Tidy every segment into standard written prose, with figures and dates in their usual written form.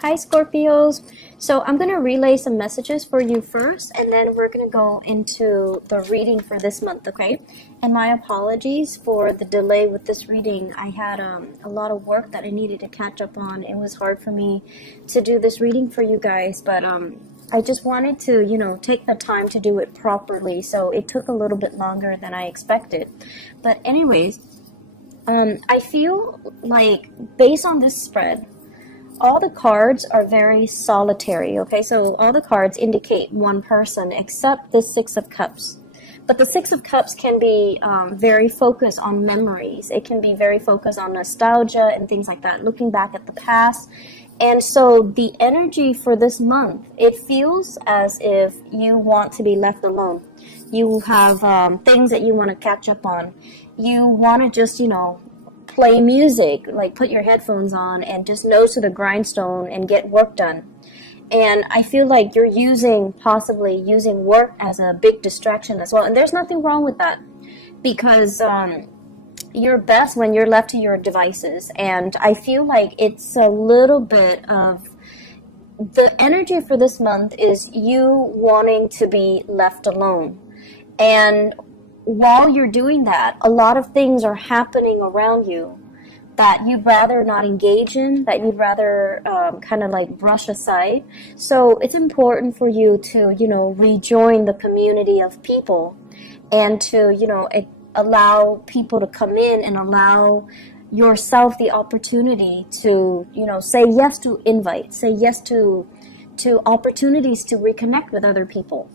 Hi Scorpios. So I'm going to relay some messages for you first, and then we're going to go into the reading for this month, okay? And my apologies for the delay with this reading. I had a lot of work that I needed to catch up on. It was hard for me to do this reading for you guys, but I just wanted to, take the time to do it properly, so it took a little bit longer than I expected. But anyways, I feel like based on this spread, all the cards are very solitary, okay? So all the cards indicate one person except the Six of Cups. But the Six of Cups can be very focused on memories. It can be very focused on nostalgia and things like that, looking back at the past. And so the energy for this month, it feels as if you want to be left alone. You have things that you want to catch up on. You want to just, play music, like put your headphones on and just nose to the grindstone and get work done. And I feel like you're possibly using work as a big distraction as well. And there's nothing wrong with that, because you're best when you're left to your devices. And I feel like it's a little bit of the energy for this month is you wanting to be left alone. And while you're doing that, a lot of things are happening around you that you'd rather not engage in, that you'd rather kind of like brush aside. So it's important for you to, rejoin the community of people and to, allow people to come in and allow yourself the opportunity to, say yes to invites, say yes to opportunities to reconnect with other people.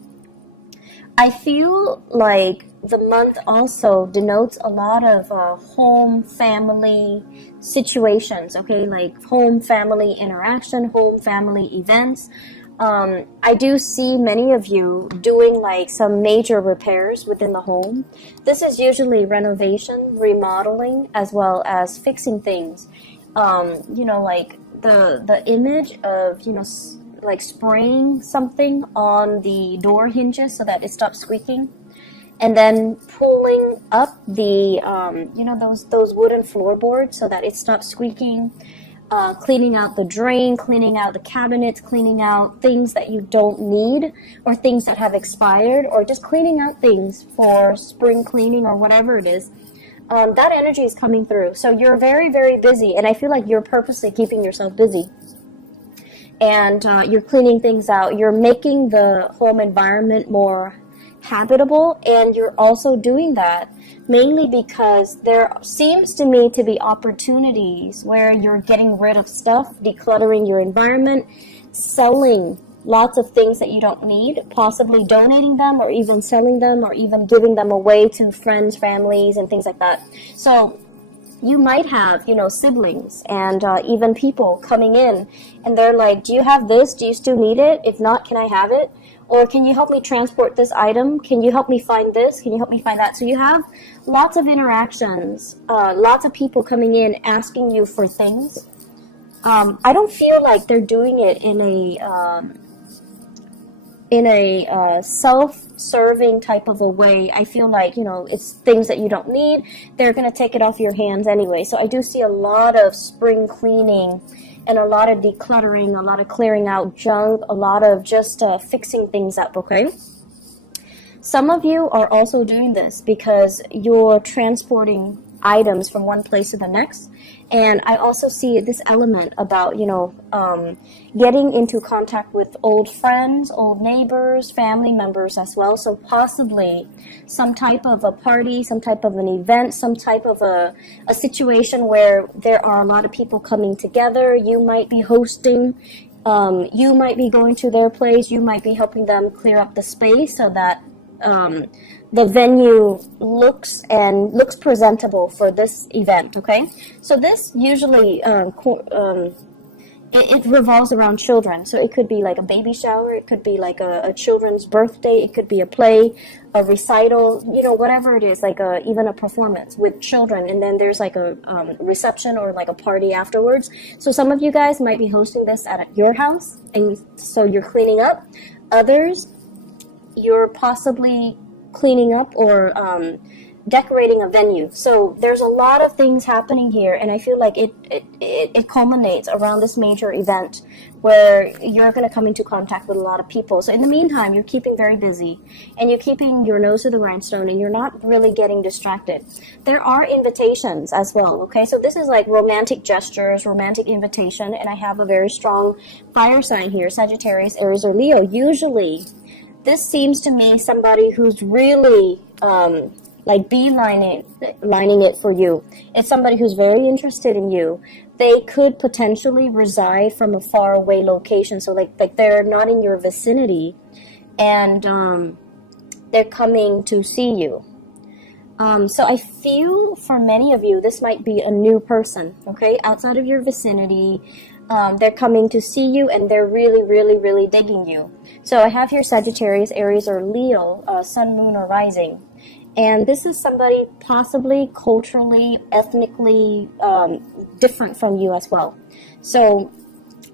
I feel like the month also denotes a lot of home family situations, okay, like home family interaction, home family events. I do see many of you doing like some major repairs within the home. This is usually renovation, remodeling, as well as fixing things. Like the image of, like spraying something on the door hinges so that it stops squeaking, and then pulling up the those wooden floorboards so that it stops squeaking, cleaning out the drain, cleaning out the cabinets, cleaning out things that you don't need or things that have expired, or just cleaning out things for spring cleaning or whatever it is. That energy is coming through. So you're very, very busy, and I feel like you're purposely keeping yourself busy. And you're cleaning things out. You're making the home environment more habitable, and you're also doing that mainly because there seems to me to be opportunities where you're getting rid of stuff, decluttering your environment, selling lots of things that you don't need, possibly donating them or even selling them or even giving them away to friends, families, and things like that. So you might have, siblings and even people coming in, and they're like, do you have this? Do you still need it? If not, can I have it? Or can you help me transport this item? Can you help me find this? Can you help me find that? So you have lots of interactions, lots of people coming in asking you for things. I don't feel like they're doing it in a self-serving type of a way. I feel like, it's things that you don't need. They're going to take it off your hands anyway. So I do see a lot of spring cleaning and a lot of decluttering, a lot of clearing out junk, a lot of just fixing things up, okay? Some of you are also doing this because you're transporting items from one place to the next. And I also see this element about, getting into contact with old friends, old neighbors, family members as well. So possibly some type of a party, some type of an event, some type of a situation where there are a lot of people coming together. You might be hosting, you might be going to their place, you might be helping them clear up the space so that the venue looks presentable for this event, okay? So this usually it revolves around children. So it could be like a baby shower, it could be like a children's birthday, it could be a play, a recital, whatever it is, like even a performance with children, and then there's like a reception or like a party afterwards. So some of you guys might be hosting this at your house, and so you're cleaning up. Others, you're possibly cleaning up or decorating a venue. So there's a lot of things happening here, and I feel like it culminates around this major event where you're going to come into contact with a lot of people. So in the meantime, you're keeping very busy, and you're keeping your nose to the grindstone, and you're not really getting distracted. There are invitations as well, okay? So this is like romantic gestures, romantic invitation, and I have a very strong fire sign here, Sagittarius, Aries, or Leo. Usually, this seems to me somebody who's really like lining it for you. It's somebody who's very interested in you. They could potentially reside from a far away location, so like they're not in your vicinity, and they're coming to see you. So I feel for many of you, this might be a new person, okay, outside of your vicinity. They're coming to see you, and they're really, really, really digging you. So I have here Sagittarius, Aries, or Leo, Sun, Moon, or Rising. And this is somebody possibly culturally, ethnically different from you as well. So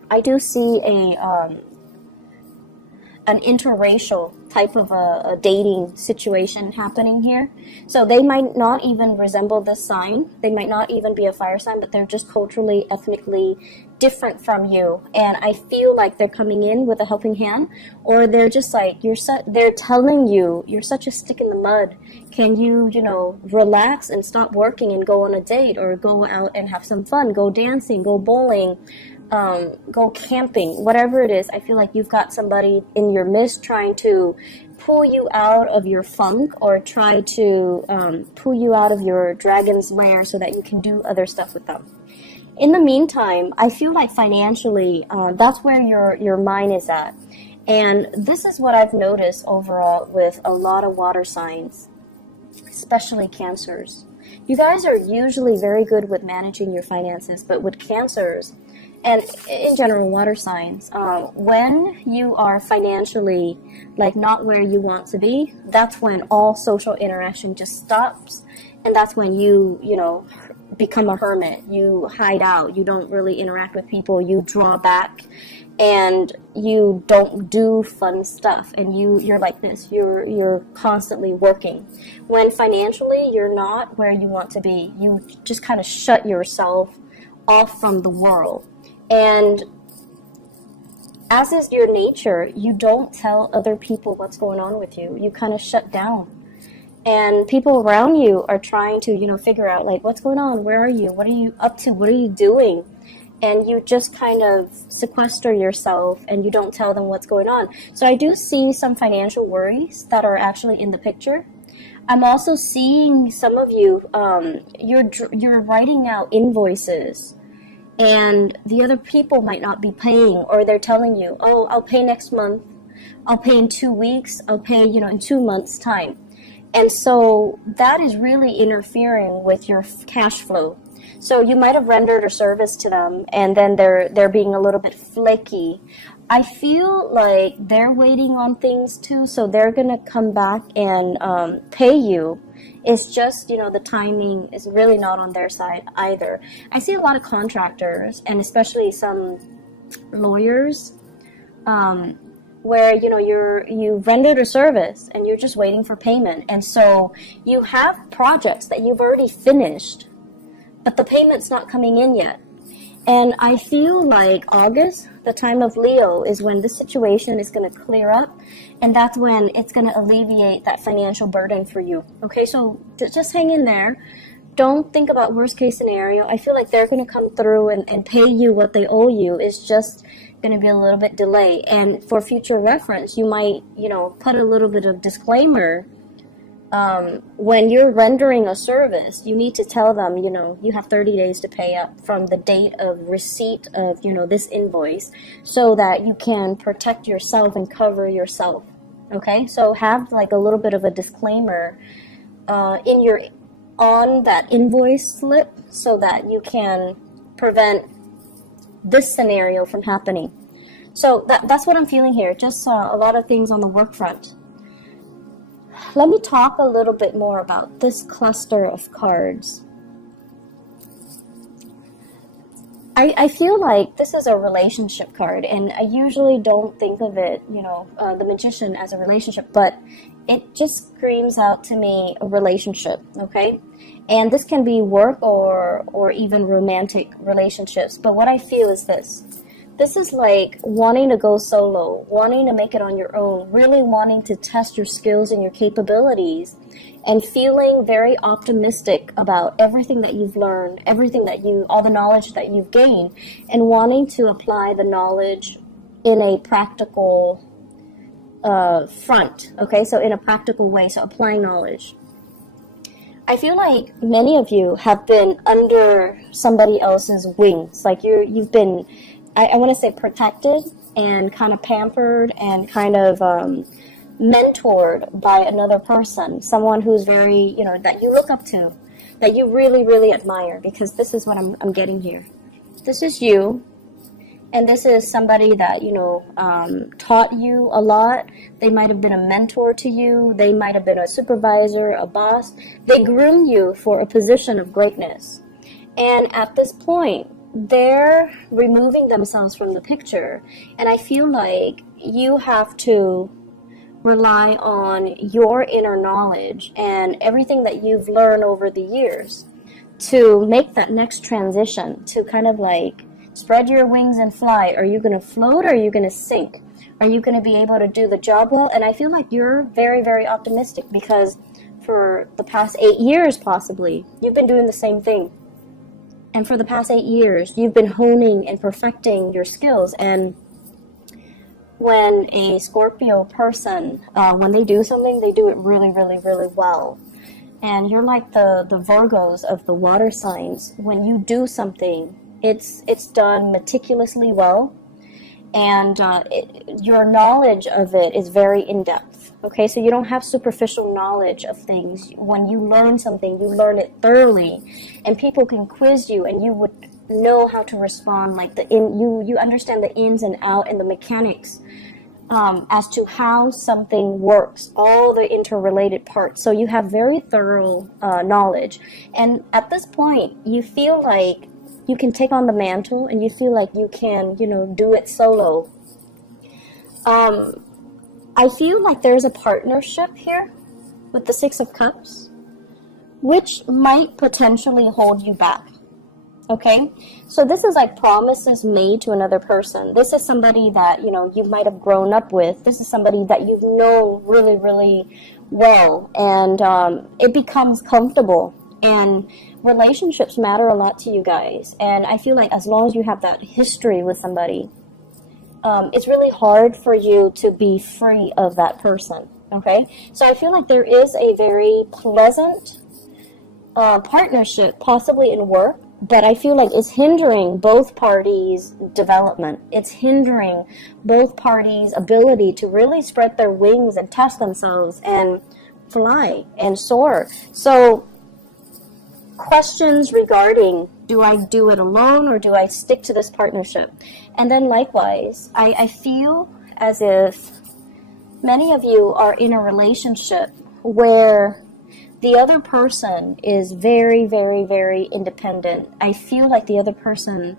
I do see an interracial type of a dating situation happening here. So they might not even resemble this sign. They might not even be a fire sign, but they're just culturally, ethnically different from you. And I feel like they're coming in with a helping hand, or they're just like, they're telling you, you're such a stick in the mud. Can you, relax and stop working and go on a date, or go out and have some fun, go dancing, go bowling, go camping, whatever it is. I feel like you've got somebody in your midst trying to pull you out of your funk, or try to pull you out of your dragon's lair so that you can do other stuff with them. In the meantime, I feel like financially, that's where your mind is at. And this is what I've noticed overall with a lot of water signs, especially Cancers. You guys are usually very good with managing your finances, but with Cancers, and in general water signs, when you are financially like not where you want to be, that's when all social interaction just stops, and that's when you become a hermit. You hide out, you don't really interact with people, you draw back, and you don't do fun stuff, and you're like this, you're constantly working. When financially you're not where you want to be, you just kind of shut yourself off from the world. And as is your nature, you don't tell other people what's going on with you. You kind of shut down. And people around you are trying to, figure out, like, what's going on? Where are you? What are you up to? What are you doing? And you just kind of sequester yourself, and you don't tell them what's going on. So I do see some financial worries that are actually in the picture. I'm also seeing some of you, you're writing out invoices, and the other people might not be paying, or they're telling you, oh, I'll pay next month, I'll pay in 2 weeks, I'll pay, in 2 months' time. And so that is really interfering with your cash flow. So you might have rendered a service to them, and then they're being a little bit flaky. I feel like they're waiting on things too, so they're going to come back and pay you. It's just, the timing is really not on their side either. I see a lot of contractors, and especially some lawyers, where you rendered a service and you're just waiting for payment, and so you have projects that you've already finished, but the payment's not coming in yet. And I feel like August, the time of Leo, is when this situation is going to clear up, and that's when it's going to alleviate that financial burden for you. Okay, so just hang in there. Don't think about worst case scenario. I feel like they're going to come through and pay you what they owe you. It's just going to be a little bit delayed. And for future reference, you might, put a little bit of disclaimer. When you're rendering a service, you need to tell them, you have 30 days to pay up from the date of receipt of, this invoice, so that you can protect yourself and cover yourself. Okay, so have like a little bit of a disclaimer on that invoice slip, so that you can prevent this scenario from happening. So that's what I'm feeling here. Just a lot of things on the work front. Let me talk a little bit more about this cluster of cards. I feel like this is a relationship card, and I usually don't think of it, you know, the Magician as a relationship, but it just screams out to me a relationship, okay? And this can be work or even romantic relationships, but what I feel is this. This is like wanting to go solo, wanting to make it on your own, really wanting to test your skills and your capabilities, and feeling very optimistic about everything that you've learned, all the knowledge that you've gained, and wanting to apply the knowledge in a practical front, okay? So in a practical way, so applying knowledge. I feel like many of you have been under somebody else's wings, like you've been, I want to say, protected and kind of pampered and kind of mentored by another person, someone who's very, you know, that you look up to, that you really, really admire, because this is what I'm getting here. This is you, and this is somebody that, you know, taught you a lot. They might have been a mentor to you. They might have been a supervisor, a boss. They groomed you for a position of greatness. And at this point, they're removing themselves from the picture. And I feel like you have to rely on your inner knowledge and everything that you've learned over the years to make that next transition, to kind of like spread your wings and fly. Are you going to float, or are you going to sink? Are you going to be able to do the job well? And I feel like you're very, very optimistic, because for the past 8 years, possibly, you've been doing the same thing. And for the past 8 years, you've been honing and perfecting your skills. And when a Scorpio person, when they do something, they do it really, really, really well. And you're like the Virgos of the water signs. When you do something, it's done meticulously well, and your knowledge of it is very in-depth. Okay, so you don't have superficial knowledge of things. When you learn something, you learn it thoroughly, and people can quiz you, and you would know how to respond. Like you understand the ins and out and the mechanics as to how something works, all the interrelated parts. So you have very thorough knowledge, and at this point, you feel like you can take on the mantle, and you feel like you can, you know, do it solo. I feel like there's a partnership here with the Six of Cups, which might potentially hold you back. Okay, so this is like promises made to another person. This is somebody that, you know, you might have grown up with. This is somebody that you know really, really well, and it becomes comfortable. And relationships matter a lot to you guys. And I feel like as long as you have that history with somebody, it's really hard for you to be free of that person. Okay, so I feel like there is a very pleasant partnership, possibly in work, but I feel like it's hindering both parties' development. It's hindering both parties' ability to really spread their wings and test themselves and fly and soar. So questions regarding, do I do it alone, or do I stick to this partnership? And then likewise, I feel as if many of you are in a relationship where the other person is very, very, very independent. I feel like the other person,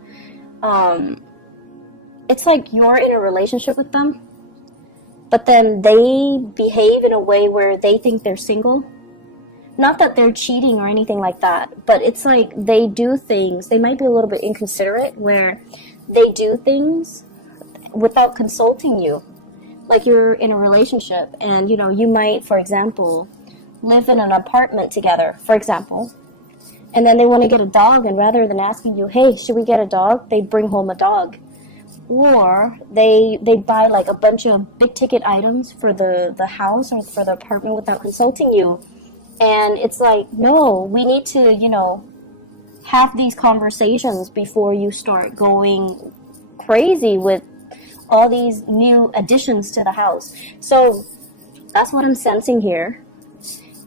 it's like you're in a relationship with them, but then they behave in a way where they think they're single. Not that they're cheating or anything like that, but it's like they do things, they might be a little bit inconsiderate, where they do things without consulting you. Like you're in a relationship, and, you know, you might, for example, live in an apartment together, for example, and then they want to get a dog, and rather than asking you, hey, should we get a dog, they bring home a dog. Or they buy like a bunch of big ticket items for the house or for the apartment without consulting you. And it's like, no, we need to, you know, have these conversations before you start going crazy with all these new additions to the house. So that's what I'm sensing here.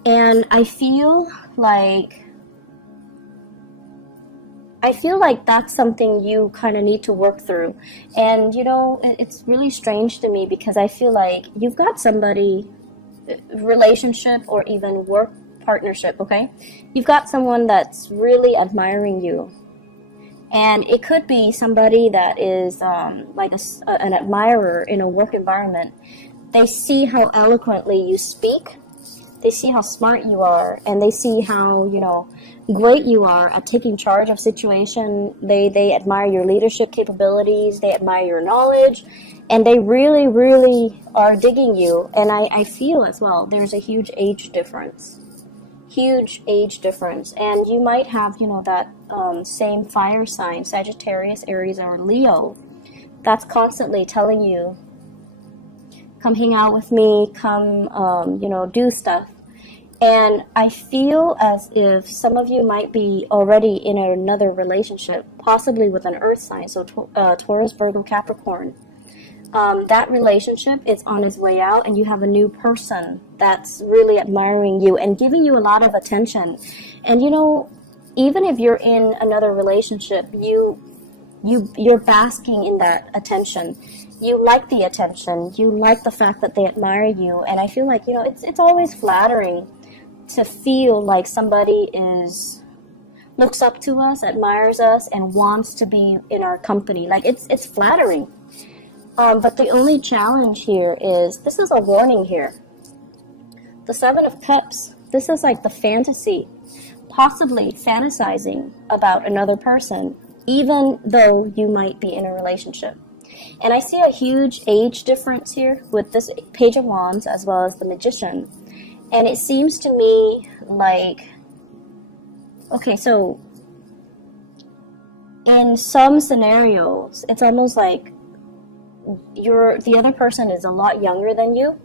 And I feel like that's something you kind of need to work through. And, you know, it's really strange to me, because I feel like you've got somebody, relationship or even work partnership, okay? You've got someone that's really admiring you. And it could be somebody that is like an admirer in a work environment. They see how eloquently you speak. They see how smart you are, and they see how, you know, great you are at taking charge of situation. They admire your leadership capabilities. They admire your knowledge, and they really, really are digging you. And I feel as well, there's a huge age difference. Huge age difference. And you might have, you know, that same fire sign, Sagittarius, Aries, or Leo, that's constantly telling you, come hang out with me, come, you know, do stuff. And I feel as if some of you might be already in another relationship, possibly with an earth sign, so Taurus, Virgo, Capricorn. That relationship is on its way out, and you have a new person that's really admiring you and giving you a lot of attention. And, you know, even if you're in another relationship, you're basking in that attention. You like the attention. You like the fact that they admire you. And I feel like, you know, it's always flattering to feel like somebody looks up to us, admires us, and wants to be in our company. Like, it's flattering. But the only challenge here is, this is a warning here. The Seven of Cups, this is like the fantasy, possibly fantasizing about another person, even though you might be in a relationship. And I see a huge age difference here with this Page of Wands as well as the Magician. And it seems to me like, okay, so in some scenarios, it's almost like the other person is a lot younger than you,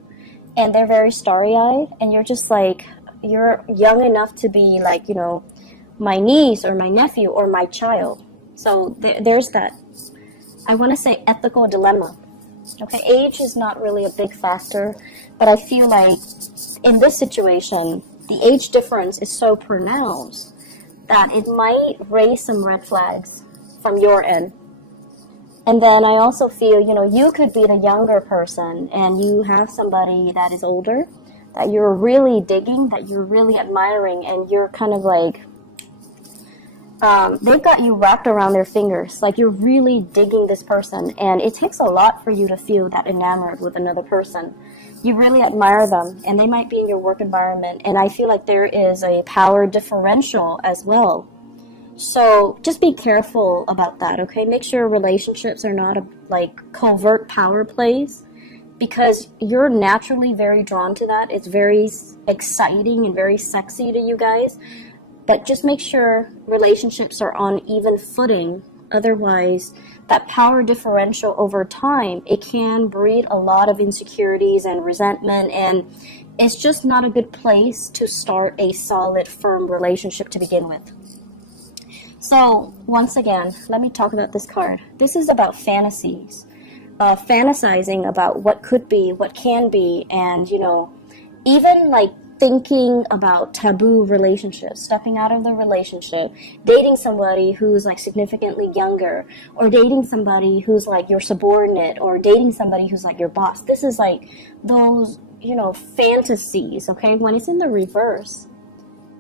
and they're very starry-eyed, and you're just like, you're young enough to be like, you know, my niece or my nephew or my child. So there's that, I want to say, ethical dilemma. Okay, age is not really a big factor, but I feel like in this situation, the age difference is so pronounced that it might raise some red flags from your end. And then I also feel, you know, you could be the younger person and you have somebody that is older that you're really digging, that you're really admiring, and you're kind of like, they've got you wrapped around their fingers. Like, you're really digging this person, and it takes a lot for you to feel that enamored with another person. You really admire them, and they might be in your work environment, and I feel like there is a power differential as well. So just be careful about that, okay? Make sure relationships are not like covert power plays, because you're naturally very drawn to that. It's very exciting and very sexy to you guys. But just make sure relationships are on even footing. Otherwise, that power differential over time, it can breed a lot of insecurities and resentment, and it's just not a good place to start a solid, firm relationship to begin with. So, once again, let me talk about this card. This is about fantasies. Fantasizing about what could be, what can be, and, you know, even like thinking about taboo relationships, stepping out of the relationship, dating somebody who's like significantly younger, or dating somebody who's like your subordinate, or dating somebody who's like your boss. This is like those, you know, fantasies, okay? When it's in the reverse,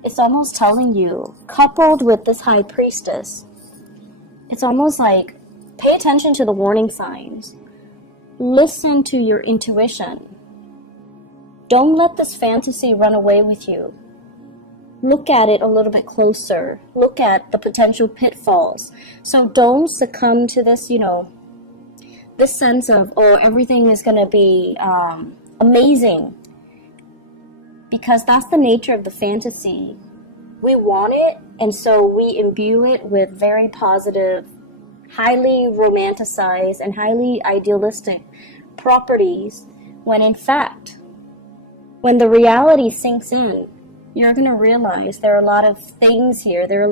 it's almost telling you, coupled with this High Priestess, it's almost like, pay attention to the warning signs. Listen to your intuition. Don't let this fantasy run away with you. Look at it a little bit closer. Look at the potential pitfalls. So don't succumb to this, you know, this sense of, oh, everything is going to be amazing. Because that's the nature of the fantasy. We want it, and so we imbue it with very positive, highly romanticized, and highly idealistic properties, when in fact, when the reality sinks in, you're going to realize there are a lot of things here. There are a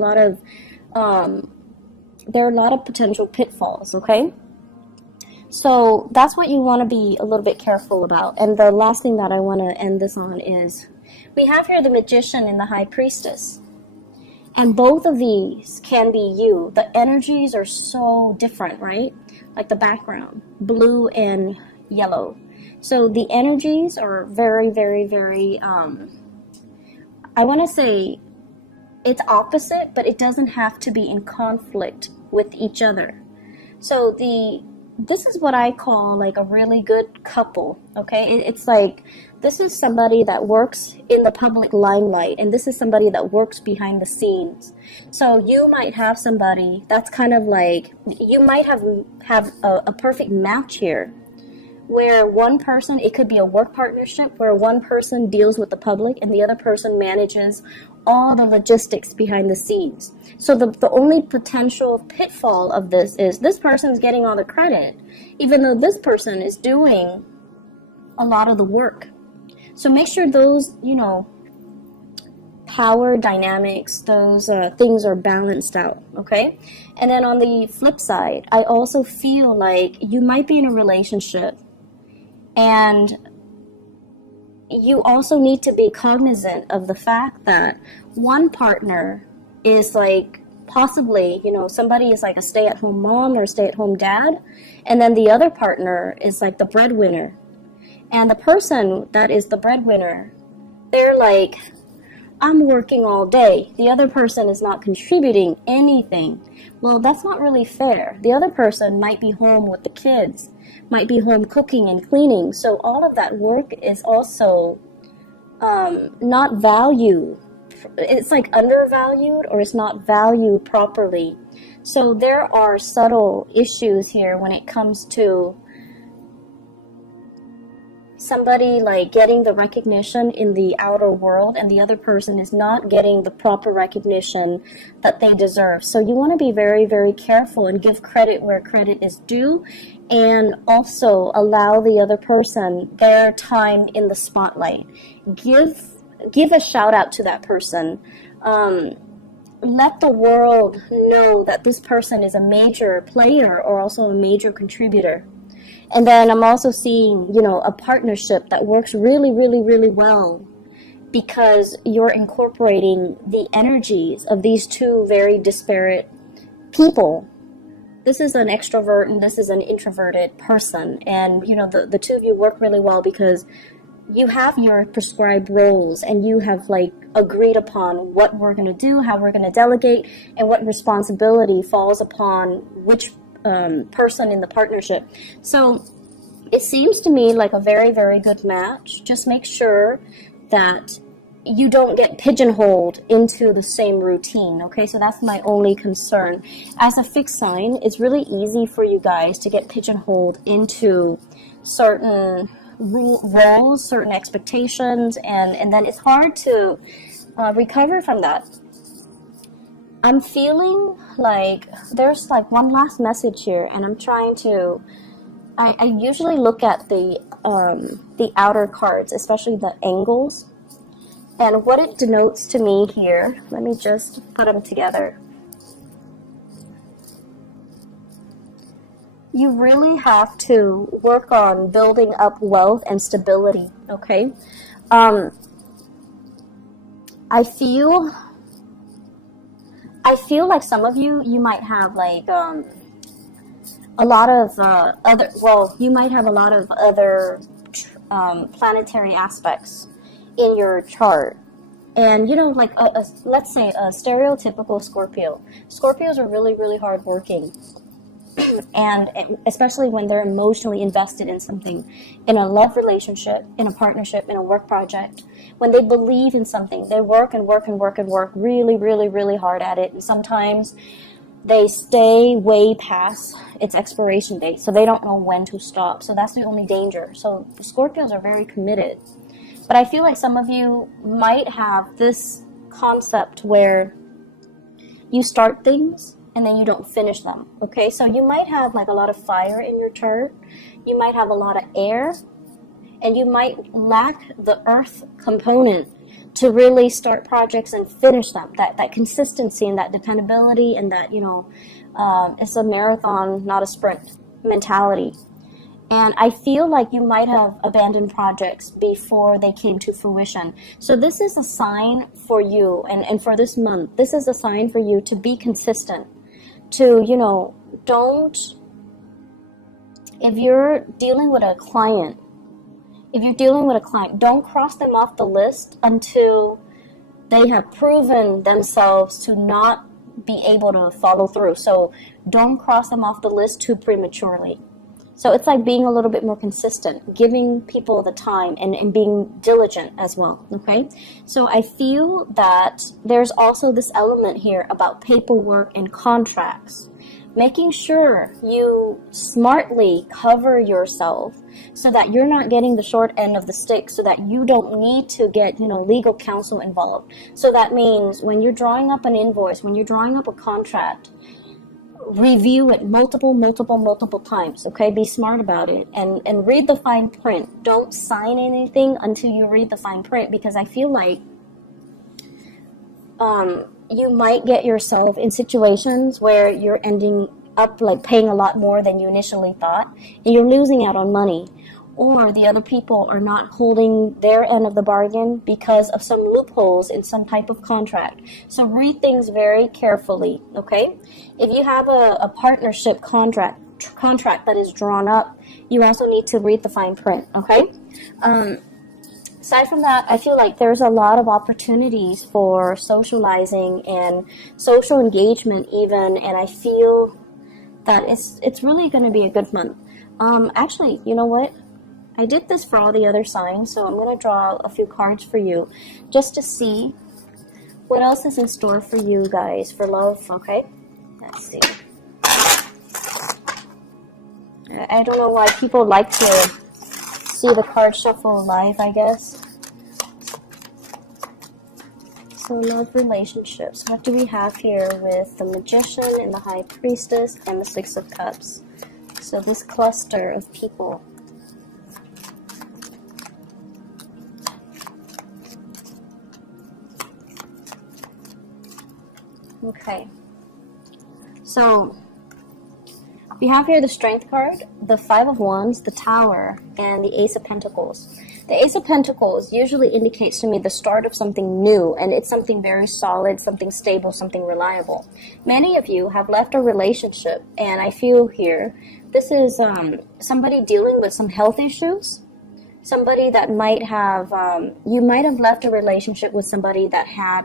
lot of potential pitfalls, okay? So that's what you want to be a little bit careful about. And the last thing that I want to end this on is, we have here the Magician and the High Priestess. And both of these can be you. The energies are so different, right? Like the background, blue and yellow. So the energies are very, very, very, I want to say, it's opposite, but it doesn't have to be in conflict with each other. So this is what I call like a really good couple, okay? It's like, this is somebody that works in the public limelight, and this is somebody that works behind the scenes. So you might have somebody that's kind of like, you might have a perfect match here, where one person, it could be a work partnership, where one person deals with the public and the other person manages all the logistics behind the scenes. So the only potential pitfall of this is this person's getting all the credit, even though this person is doing a lot of the work. So make sure those, you know, power dynamics, those things are balanced out, okay? And then on the flip side, I also feel like you might be in a relationship, and you also need to be cognizant of the fact that one partner is like, possibly, you know, somebody is like a stay-at-home mom or stay-at-home dad, and then the other partner is like the breadwinner. And the person that is the breadwinner, they're like, I'm working all day. The other person is not contributing anything. Well, that's not really fair. The other person might be home with the kids, might be home cooking and cleaning. So all of that work is also not valued. It's like undervalued, or it's not valued properly. So there are subtle issues here when it comes to somebody like getting the recognition in the outer world, and the other person is not getting the proper recognition that they deserve. So you want to be very, very careful and give credit where credit is due, and also allow the other person their time in the spotlight. Give a shout out to that person. Let the world know that this person is a major player or also a major contributor. And then I'm also seeing, you know, a partnership that works really, really, really well, because you're incorporating the energies of these two very disparate people. This is an extrovert and this is an introverted person. And, you know, the two of you work really well because you have your prescribed roles, and you have like agreed upon what we're going to do, how we're going to delegate, and what responsibility falls upon which person in the partnership. So it seems to me like a very, very good match. Just make sure that you don't get pigeonholed into the same routine, okay? So that's my only concern. As a fixed sign, it's really easy for you guys to get pigeonholed into certain roles, certain expectations, and then it's hard to recover from that. I'm feeling like there's like one last message here, and I'm trying to, I usually look at the outer cards, especially the angles, and what it denotes to me here. Let me just put them together. You really have to work on building up wealth and stability, okay? I feel like some of you might have like a lot of you might have a lot of other planetary aspects in your chart. And, you know, like, let's say a stereotypical Scorpio. Scorpios are really, really hardworking. And especially when they're emotionally invested in something, in a love relationship, in a partnership, in a work project. When they believe in something, they work and work and work and work really, really, really hard at it. And sometimes they stay way past its expiration date, so they don't know when to stop. So that's the only danger. So the Scorpios are very committed. But I feel like some of you might have this concept where you start things and then you don't finish them, okay? So you might have like a lot of fire in your chart, you might have a lot of air, and you might lack the earth component to really start projects and finish them. That consistency and that dependability, and that, you know, it's a marathon, not a sprint mentality. And I feel like you might have abandoned projects before they came to fruition. So this is a sign for you, and for this month, this is a sign for you to be consistent. To, you know, if you're dealing with a client, don't cross them off the list until they have proven themselves to not be able to follow through. So don't cross them off the list too prematurely. So it's like being a little bit more consistent, giving people the time and being diligent as well, okay? So I feel that there's also this element here about paperwork and contracts. Making sure you smartly cover yourself so that you're not getting the short end of the stick, so that you don't need to get, legal counsel involved. So that means when you're drawing up an invoice, when you're drawing up a contract, review it multiple times, okay? Be smart about it and read the fine print. Don't sign anything until you read the fine print, because I feel like you might get yourself in situations where you're ending up like paying a lot more than you initially thought, and you're losing out on money, or the other people are not holding their end of the bargain because of some loopholes in some type of contract. So read things very carefully, okay? If you have a partnership contract that is drawn up, you also need to read the fine print, okay? Aside from that, I feel like there's a lot of opportunities for socializing and social engagement even, and I feel that it's really going to be a good month. Actually, you know what? I did this for all the other signs, so I'm going to draw a few cards for you just to see what else is in store for you guys for love, okay? Let's see. I don't know why people like to see the card shuffle live, I guess. So love, relationships. What do we have here with the Magician and the High Priestess and the Six of Cups? So this cluster of people. Okay. So we have here the Strength card, the Five of Wands, the Tower, and the Ace of Pentacles. The Ace of Pentacles usually indicates to me the start of something new, and it's something very solid, something stable, something reliable. Many of you have left a relationship, and I feel here this is somebody dealing with some health issues. Somebody that might have, you might have left a relationship with somebody that had,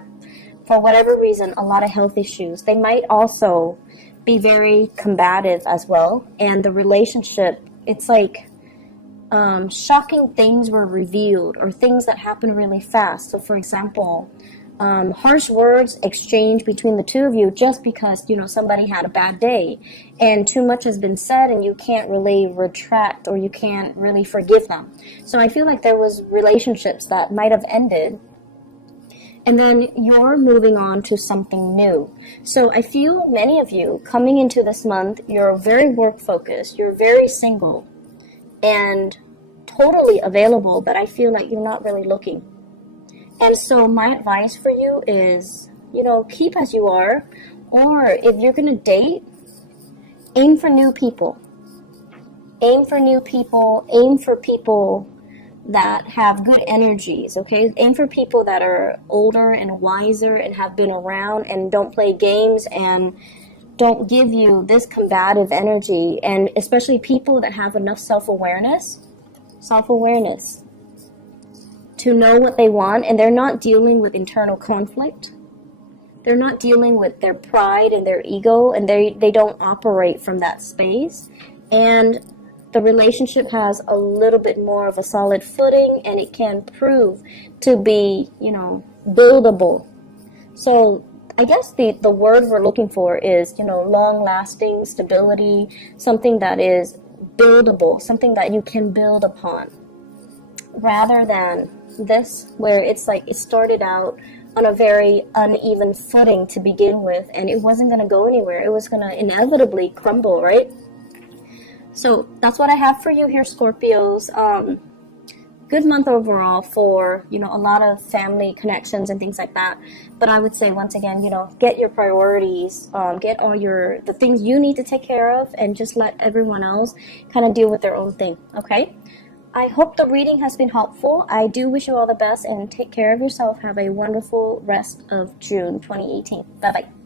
for whatever reason, a lot of health issues. They might also be very combative as well, and the relationship, it's like shocking things were revealed, or things that happen really fast. So for example, harsh words exchanged between the two of you just because somebody had a bad day and too much has been said and you can't really retract, or you can't really forgive them. So I feel like there was relationships that might have ended, and then you're moving on to something new. So I feel many of you coming into this month, you're very work focused, you're very single and totally available, but I feel like you're not really looking. And so my advice for you is, keep as you are, or if you're going to date, aim for new people. Aim for new people, aim for people that have good energies, okay? Aim for people that are older and wiser and have been around and don't play games and don't give you this combative energy, and especially people that have enough self-awareness to know what they want, and they're not dealing with internal conflict. They're not dealing with their pride and their ego, and they don't operate from that space. And the relationship has a little bit more of a solid footing, and it can prove to be, buildable. So I guess the word we're looking for is, long-lasting stability, something that is buildable, something that you can build upon, rather than this where it's like it started out on a very uneven footing to begin with, and it wasn't going to go anywhere. It was going to inevitably crumble, right? So that's what I have for you here, Scorpios. Good month overall for, a lot of family connections and things like that. But I would say, once again, get your priorities, get all the things you need to take care of, and just let everyone else kind of deal with their own thing, okay? I hope the reading has been helpful. I do wish you all the best, and take care of yourself. Have a wonderful rest of June 2018. Bye-bye.